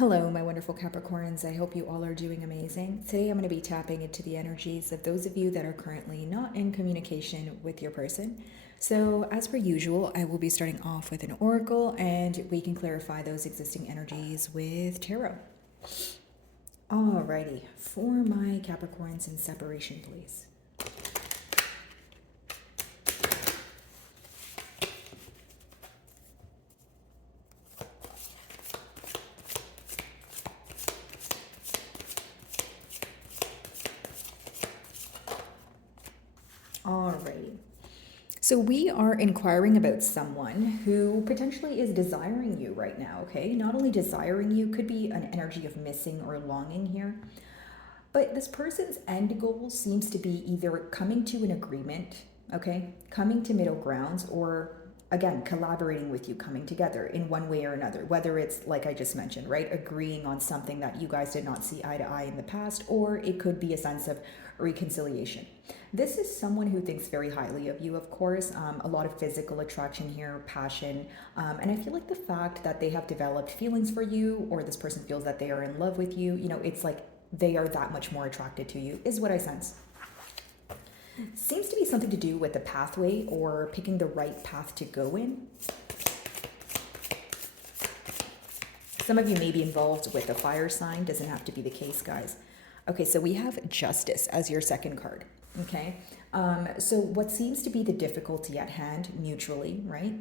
Hello, my wonderful Capricorns. I hope you all are doing amazing. Today I'm going to be tapping into the energies of those of you that are currently not in communication with your person. So, as per usual, I will be starting off with an oracle and we can clarify those existing energies with tarot. Alrighty, for my Capricorns in separation, please. Alrighty. So we are inquiring about someone who potentially is desiring you right now, okay? Not only desiring you, could be an energy of missing or longing here. But this person's end goal seems to be either coming to an agreement, okay? Coming to middle grounds, or again, collaborating with you, coming together in one way or another, whether it's like I just mentioned, right? Agreeing on something that you guys did not see eye to eye in the past, or it could be a sense of reconciliation. This is someone who thinks very highly of you, of course. A lot of physical attraction here, passion. And I feel like the fact that they have developed feelings for you, or this person feels that they are in love with you, it's like they are that much more attracted to you, is what I sense. Seems to be something to do with the pathway or picking the right path to go in. Some of you may be involved with a fire sign. Doesn't have to be the case, guys. Okay, so we have Justice as your second card. Okay, so what seems to be the difficulty at hand mutually, right?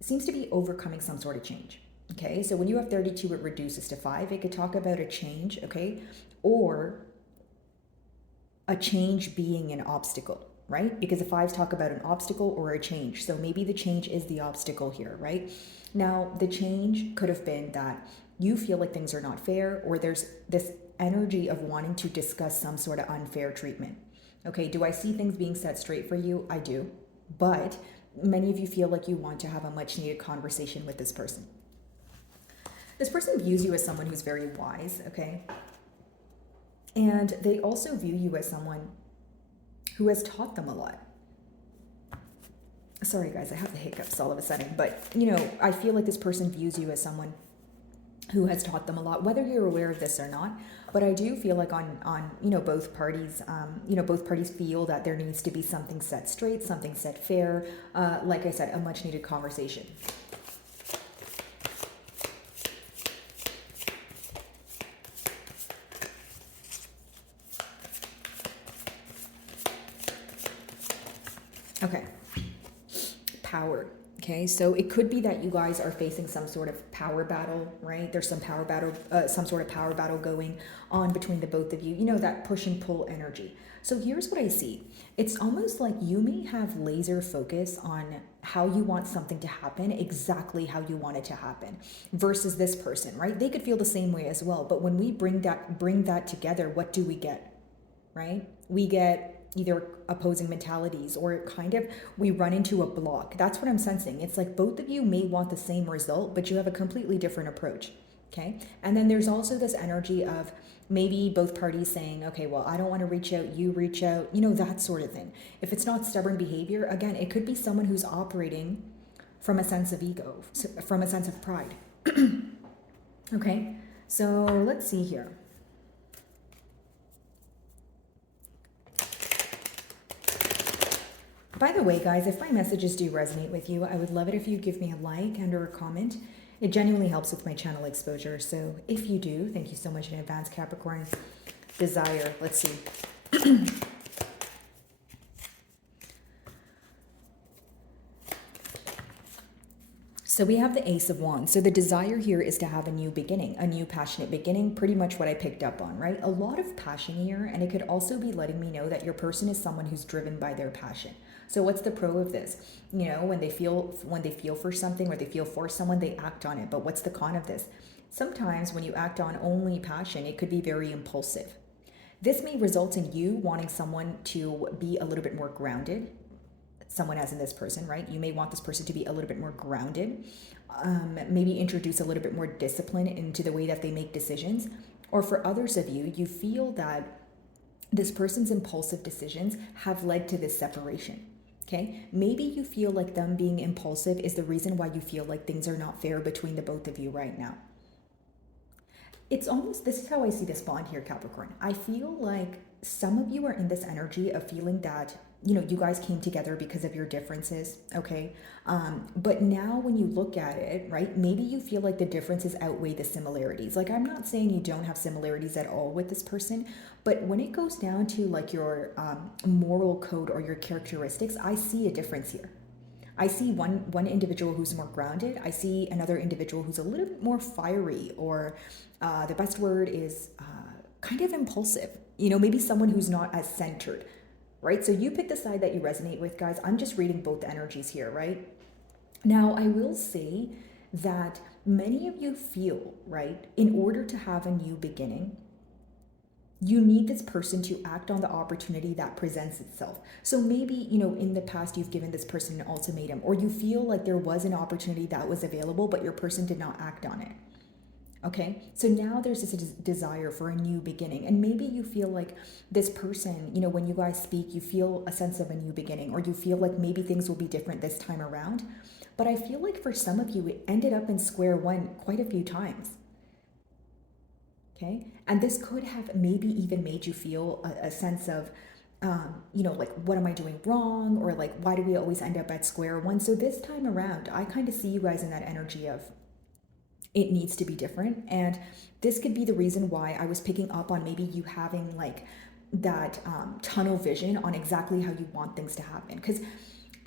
Seems to be overcoming some sort of change. Okay, so when you have 32, it reduces to 5. It could talk about a change, okay, or a change being an obstacle, right? Because the 5s talk about an obstacle or a change. So maybe the change is the obstacle here, right? Now, the change could have been that you feel like things are not fair, or there's this energy of wanting to discuss some sort of unfair treatment. Okay, do I see things being set straight for you? I do. But many of you feel like you want to have a much needed conversation with this person. This person views you as someone who's very wise, okay? And they also view you as someone who has taught them a lot. Sorry, guys, I have the hiccups all of a sudden. But, I feel like this person views you as someone who has taught them a lot, whether you're aware of this or not. But I do feel like on both parties, both parties feel that there needs to be something set straight, something set fair. Like I said, a much needed conversation. Okay. Power. Okay, so it could be that you guys are facing some sort of power battle, right? There's some power battle, some sort of power battle going on between the both of you. That push and pull energy. So here's what I see. It's almost like you may have laser focus on how you want something to happen, exactly how you want it to happen, versus this person, right? They could feel the same way as well. But when we bring that together, what do we get, right? We get either opposing mentalities, or we run into a block. That's what I'm sensing. It's like both of you may want the same result, but you have a completely different approach. Okay. And then there's also this energy of maybe both parties saying, okay, well, I don't want to reach out, you reach out, that sort of thing. If it's not stubborn behavior, again, it could be someone who's operating from a sense of ego, from a sense of pride. Okay. So let's see here. By the way, guys, if my messages do resonate with you, I would love it if you give me a like and or a comment. It genuinely helps with my channel exposure. So if you do, thank you so much in advance, Capricorn. Desire, let's see. So we have the Ace of Wands. So the desire here is to have a new beginning, a new passionate beginning, pretty much what I picked up on, right? A lot of passion here, and it could also be letting me know that your person is someone who's driven by their passion. So what's the pro of this? When they feel for something, or they feel for someone, they act on it. But what's the con of this? Sometimes when you act on only passion, it could be very impulsive. This may result in you wanting someone to be a little bit more grounded. Someone as in this person, right? You may want this person to be a little bit more grounded, maybe introduce a little bit more discipline into the way that they make decisions. Or for others of you, you feel that this person's impulsive decisions have led to this separation. Okay, maybe you feel like them being impulsive is the reason why you feel like things are not fair between the both of you right now. It's almost, this is how I see this bond here, Capricorn. I feel like some of you are in this energy of feeling that, you know, you guys came together because of your differences, okay? But now when you look at it, right, maybe you feel like the differences outweigh the similarities. Like, I'm not saying you don't have similarities at all with this person, but when it goes down to like your moral code or your characteristics, I see a difference here. I see one individual who's more grounded. I see another individual who's a little bit more fiery, or the best word is kind of impulsive. You know, maybe someone who's not as centered, right? So you pick the side that you resonate with, guys. I'm just reading both energies here, right? Now, I will say that many of you feel, right, in order to have a new beginning, you need this person to act on the opportunity that presents itself. So maybe, you know, in the past you've given this person an ultimatum, or you feel like there was an opportunity that was available, but your person did not act on it. Okay, so now there's this desire for a new beginning, and maybe you feel like this person, you know, when you guys speak, you feel a sense of a new beginning, or you feel like maybe things will be different this time around. But I feel like for some of you, it ended up in square one quite a few times. Okay, and this could have maybe even made you feel a sense of, you know, like, what am I doing wrong? Or like, why do we always end up at square one? So this time around, I kind of see you guys in that energy of, it needs to be different. And this could be the reason why I was picking up on maybe you having like that tunnel vision on exactly how you want things to happen. Because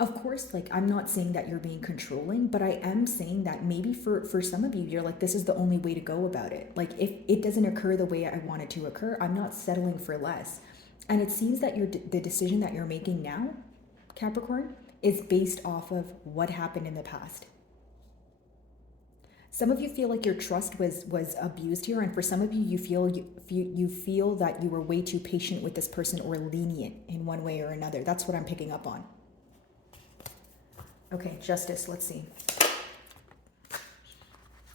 of course, like, I'm not saying that you're being controlling, but I am saying that maybe for some of you, you're like, this is the only way to go about it. Like, if it doesn't occur the way I want it to occur, I'm not settling for less. And it seems that the decision that you're making now, Capricorn, is based off of what happened in the past. Some of you feel like your trust was abused here, and for some of you, you feel that you were way too patient with this person, or lenient in one way or another. That's what I'm picking up on. Okay, Justice, let's see.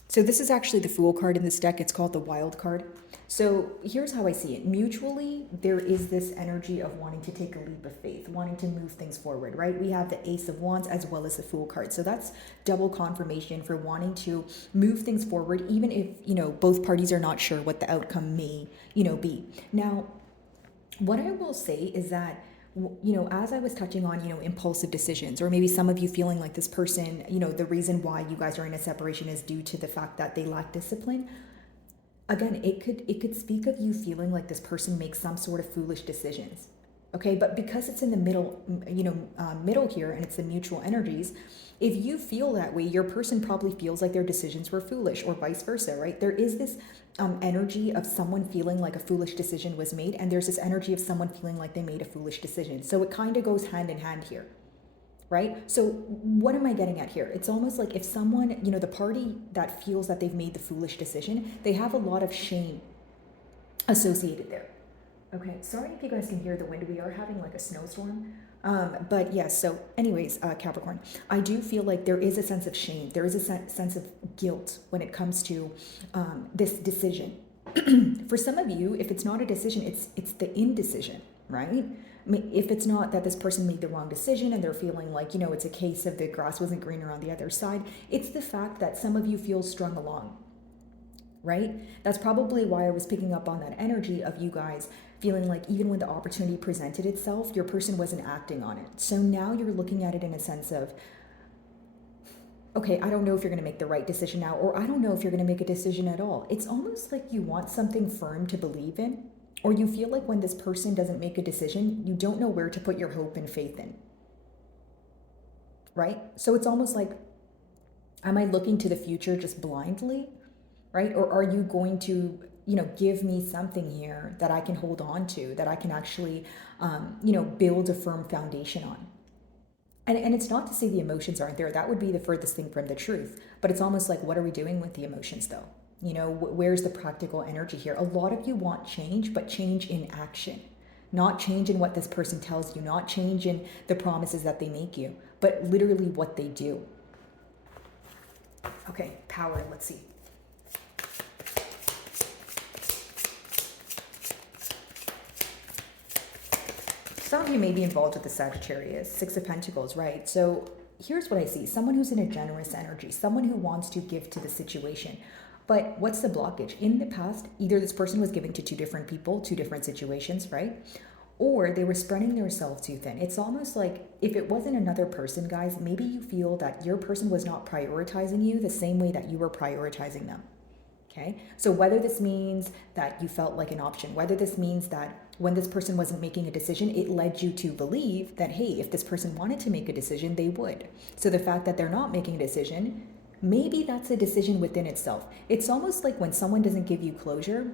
So this is actually the Fool card in this deck. It's called the Wild card. So here's how I see it. Mutually, there is this energy of wanting to take a leap of faith, wanting to move things forward, right? We have the Ace of Wands as well as the Fool card. So that's double confirmation for wanting to move things forward, even if, you know, both parties are not sure what the outcome may, you know, be. Now, what I will say is that, you know, as I was touching on, you know, impulsive decisions, or maybe some of you feeling like this person, you know, the reason why you guys are in a separation is due to the fact that they lack discipline. Again, it could speak of you feeling like this person makes some sort of foolish decisions. Okay, but because it's in the middle, you know, middle here, and it's the mutual energies, if you feel that way, your person probably feels like their decisions were foolish, or vice versa, right? There is this energy of someone feeling like a foolish decision was made, and there's this energy of someone feeling like they made a foolish decision. So it kind of goes hand in hand here, right? So what am I getting at here? It's almost like if someone, you know, the party that feels that they've made the foolish decision, they have a lot of shame associated there. Okay, sorry if you guys can hear the wind. We are having like a snowstorm. But yes, so anyways, Capricorn, I do feel like there is a sense of shame. There is a sense of guilt when it comes to this decision. For some of you, if it's not a decision, it's the indecision, right? I mean, if it's not that this person made the wrong decision and they're feeling like, you know, it's a case of the grass wasn't greener on the other side, it's the fact that some of you feel strung along, right? That's probably why I was picking up on that energy of you guys feeling like even when the opportunity presented itself, your person wasn't acting on it. So now you're looking at it in a sense of, okay, I don't know if you're going to make the right decision now, or I don't know if you're going to make a decision at all. It's almost like you want something firm to believe in, or you feel like when this person doesn't make a decision, you don't know where to put your hope and faith in, right? So it's almost like, am I looking to the future just blindly, right? Or are you going to, you know, give me something here that I can hold on to, that I can actually, you know, build a firm foundation on? And it's not to say the emotions aren't there. That would be the furthest thing from the truth. But it's almost like, what are we doing with the emotions though? You know, where's the practical energy here? A lot of you want change, but change in action. Not change in what this person tells you, not change in the promises that they make you, but literally what they do. Okay, power, let's see. Some of you may be involved with the Sagittarius, Six of Pentacles, right? So here's what I see. Someone who's in a generous energy, someone who wants to give to the situation. But what's the blockage? In the past, either this person was giving to two different people, two different situations, right? Or they were spreading themselves too thin. It's almost like if it wasn't another person, guys, maybe you feel that your person was not prioritizing you the same way that you were prioritizing them. Okay, so whether this means that you felt like an option, whether this means that when this person wasn't making a decision, it led you to believe that, hey, if this person wanted to make a decision, they would. So the fact that they're not making a decision, maybe that's a decision within itself. It's almost like when someone doesn't give you closure.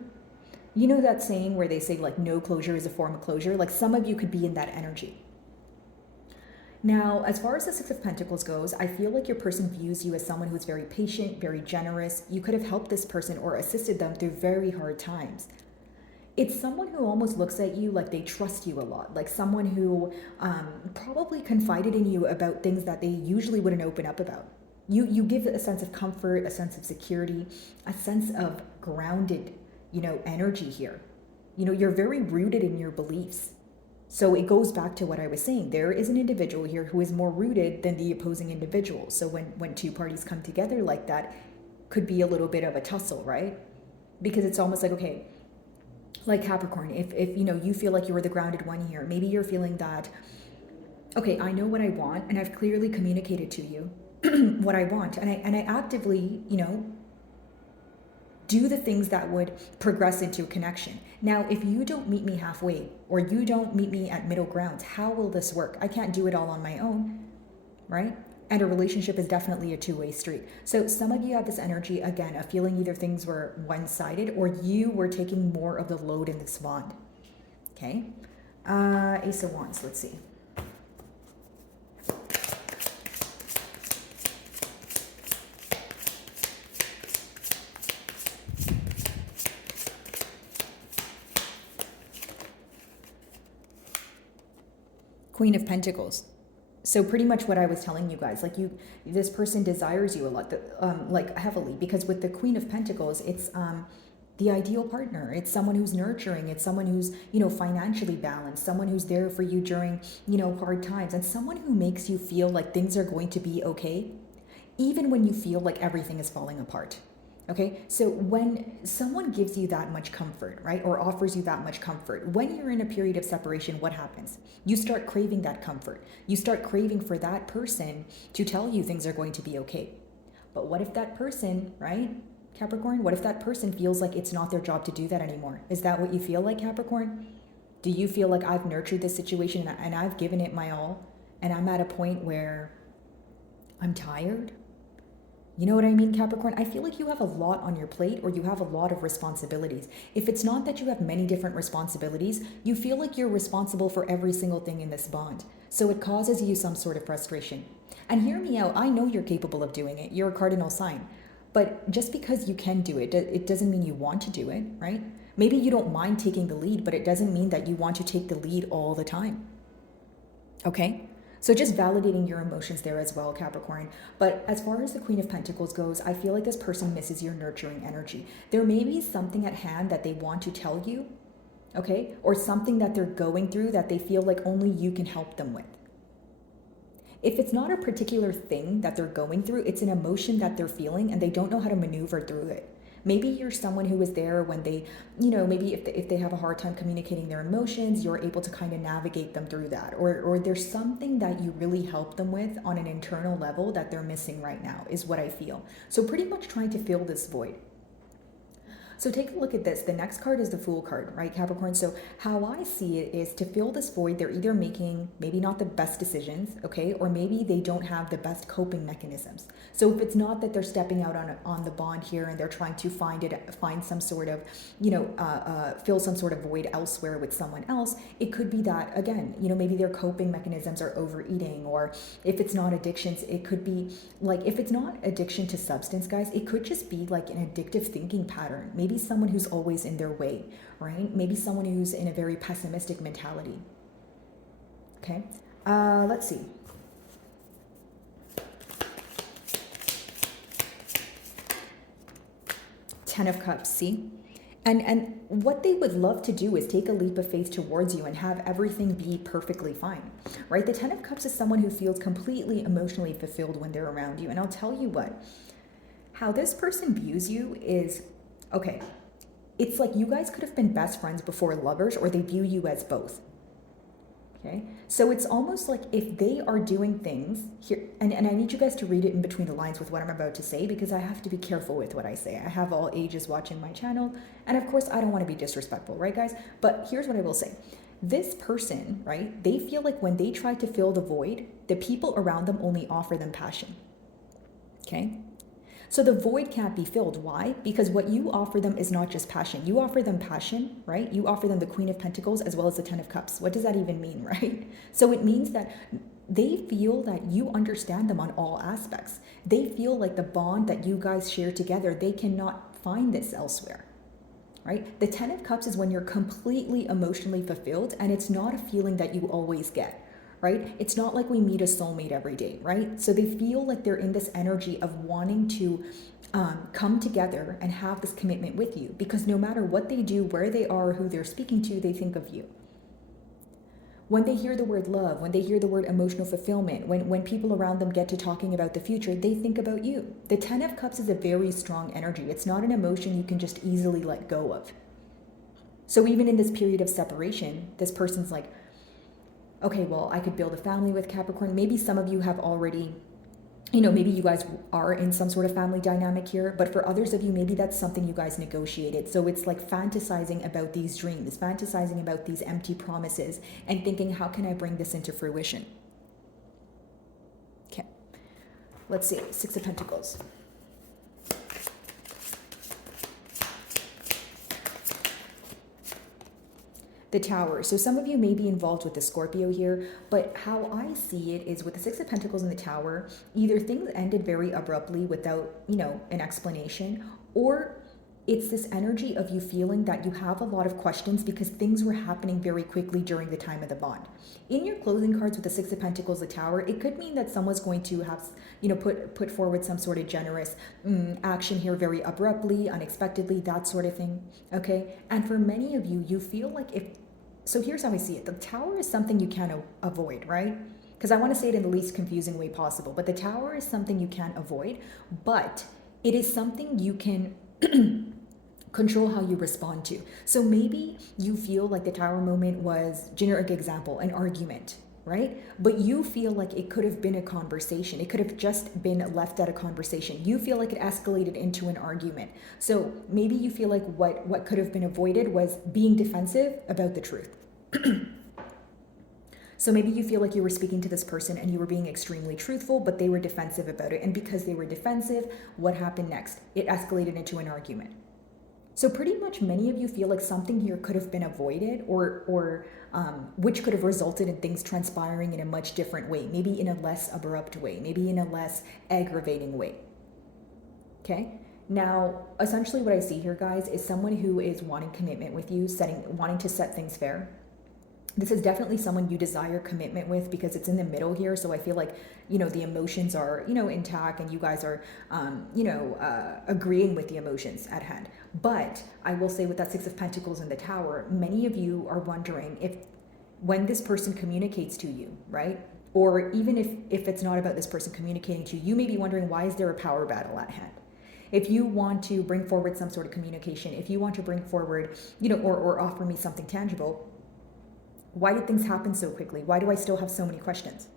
You know that saying where they say like no closure is a form of closure? Like some of you could be in that energy. Now, as far as the Six of Pentacles goes, I feel like your person views you as someone who's very patient, very generous. You could have helped this person or assisted them through very hard times. It's someone who almost looks at you like they trust you a lot, like someone who probably confided in you about things that they usually wouldn't open up about. You give a sense of comfort, a sense of security, a sense of grounded, energy here. You're very rooted in your beliefs. So it goes back to what I was saying. There is an individual here who is more rooted than the opposing individual. So when two parties come together like that, could be a little bit of a tussle, right? Because it's almost like, okay, like Capricorn, if you feel like you were the grounded one here, maybe you're feeling that, okay, I know what I want and I've clearly communicated to you what I want. And I actively, do the things that would progress into a connection. Now, if you don't meet me halfway or you don't meet me at middle grounds, how will this work? I can't do it all on my own, right? And a relationship is definitely a two-way street. So some of you have this energy, again, of feeling either things were one-sided or you were taking more of the load in this bond, okay? Ace of Wands, let's see. Queen of Pentacles. So pretty much what I was telling you guys, like this person desires you a lot, like heavily, because with the Queen of Pentacles, it's the ideal partner. It's someone who's nurturing. It's someone who's, financially balanced, someone who's there for you during, hard times, and someone who makes you feel like things are going to be okay, even when you feel like everything is falling apart. Okay, so when someone gives you that much comfort, right, or offers you that much comfort, when you're in a period of separation, what happens? You start craving that comfort. You start craving for that person to tell you things are going to be okay. But what if that person, right, Capricorn, what if that person feels like it's not their job to do that anymore? Is that what you feel like, Capricorn? Do you feel like I've nurtured this situation and I've given it my all, and I'm at a point where I'm tired? You know what I mean, Capricorn? I feel like you have a lot on your plate or you have a lot of responsibilities. If it's not that you have many different responsibilities, you feel like you're responsible for every single thing in this bond. So it causes you some sort of frustration. And hear me out, I know you're capable of doing it. You're a cardinal sign. But just because you can do it, it doesn't mean you want to do it, right? Maybe you don't mind taking the lead, but it doesn't mean that you want to take the lead all the time. Okay? So just validating your emotions there as well, Capricorn. But as far as the Queen of Pentacles goes, I feel like this person misses your nurturing energy. There may be something at hand that they want to tell you, okay? Or something that they're going through that they feel like only you can help them with. If it's not a particular thing that they're going through, it's an emotion that they're feeling and they don't know how to maneuver through it. Maybe you're someone who is there when they, maybe if they have a hard time communicating their emotions, you're able to kind of navigate them through that. Or there's something that you really help them with on an internal level that they're missing right now, is what I feel. So pretty much trying to fill this void. So take a look at this. The next card is the Fool card, right, Capricorn? So how I see it is to fill this void, they're either making maybe not the best decisions, okay, or maybe they don't have the best coping mechanisms. So if it's not that they're stepping out on the bond here and they're trying to find some sort of, fill some sort of void elsewhere with someone else, it could be that, again, maybe their coping mechanisms are overeating, or if it's not addictions, it could be like, if it's not addiction to substance, guys, it could just be like an addictive thinking pattern. Maybe someone who's always in their way, right? Maybe someone who's in a very pessimistic mentality. Okay, let's see. Ten of Cups, see? And what they would love to do is take a leap of faith towards you and have everything be perfectly fine, right? The Ten of Cups is someone who feels completely emotionally fulfilled when they're around you. And I'll tell you what, how this person views you is, okay, it's like you guys could have been best friends before lovers, or they view you as both. Okay, so it's almost like if they are doing things here, and I need you guys to read it in between the lines with what I'm about to say, because I have to be careful with what I say. I have all ages watching my channel, and of course I don't want to be disrespectful, right guys? But here's what I will say. This person, right, they feel like when they try to fill the void, the people around them only offer them passion. Okay? So the void can't be filled. Why? Because what you offer them is not just passion. You offer them passion, right? You offer them the Queen of Pentacles as well as the Ten of Cups. What does that even mean, right? So it means that they feel that you understand them on all aspects. They feel like the bond that you guys share together, they cannot find this elsewhere, right? The Ten of Cups is when you're completely emotionally fulfilled, and it's not a feeling that you always get. Right? It's not like we meet a soulmate every day, right? So they feel like they're in this energy of wanting to come together and have this commitment with you, because no matter what they do, where they are, who they're speaking to, they think of you. When they hear the word love, when they hear the word emotional fulfillment, when people around them get to talking about the future, they think about you. The Ten of Cups is a very strong energy. It's not an emotion you can just easily let go of. So even in this period of separation, this person's like, okay, well, I could build a family with Capricorn. Maybe some of you have already, maybe you guys are in some sort of family dynamic here, but for others of you, maybe that's something you guys negotiated. So it's like fantasizing about these dreams, fantasizing about these empty promises, and thinking, how can I bring this into fruition? Okay, let's see, Six of Pentacles. The Tower. So some of you may be involved with the Scorpio here, but how I see it is with the Six of Pentacles and the Tower, either things ended very abruptly without, an explanation, or it's this energy of you feeling that you have a lot of questions because things were happening very quickly during the time of the bond. In your closing cards with the Six of Pentacles, the Tower, it could mean that someone's going to have, put forward some sort of generous action here very abruptly, unexpectedly, that sort of thing, okay? And for many of you, you feel like so here's how I see it. The Tower is something you can't avoid, right? Because I want to say it in the least confusing way possible, but the Tower is something you can't avoid, but it is something you can control how you respond to. So maybe you feel like the Tower moment was, generic example, an argument, right? But you feel like it could have been a conversation. It could have just been left at a conversation. You feel like it escalated into an argument. So maybe you feel like what could have been avoided was being defensive about the truth. So maybe you feel like you were speaking to this person and you were being extremely truthful, but they were defensive about it. And because they were defensive, what happened next? It escalated into an argument. So pretty much many of you feel like something here could have been avoided, or which could have resulted in things transpiring in a much different way, maybe in a less abrupt way, maybe in a less aggravating way. Okay? Now, essentially what I see here, guys, is someone who is wanting commitment with you, wanting to set things fair. This is definitely someone you desire commitment with because it's in the middle here. So I feel like, the emotions are, intact, and you guys are, agreeing with the emotions at hand. But I will say with that Six of Pentacles and the Tower, many of you are wondering when this person communicates to you, right? Or even if it's not about this person communicating to you, you may be wondering, why is there a power battle at hand? If you want to bring forward some sort of communication, if you want to bring forward, or offer me something tangible, why did things happen so quickly? Why do I still have so many questions?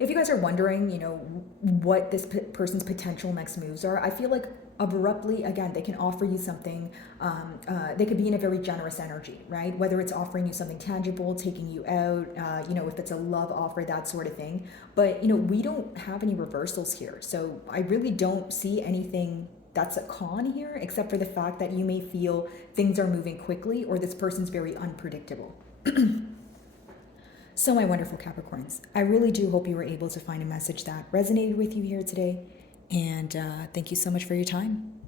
If you guys are wondering, what this person's potential next moves are, I feel like abruptly, again, they can offer you something. They could be in a very generous energy, right? Whether it's offering you something tangible, taking you out, if it's a love offer, that sort of thing. But, we don't have any reversals here. So I really don't see anything that's a con here, except for the fact that you may feel things are moving quickly or this person's very unpredictable. So my wonderful Capricorns, I really do hope you were able to find a message that resonated with you here today. And thank you so much for your time.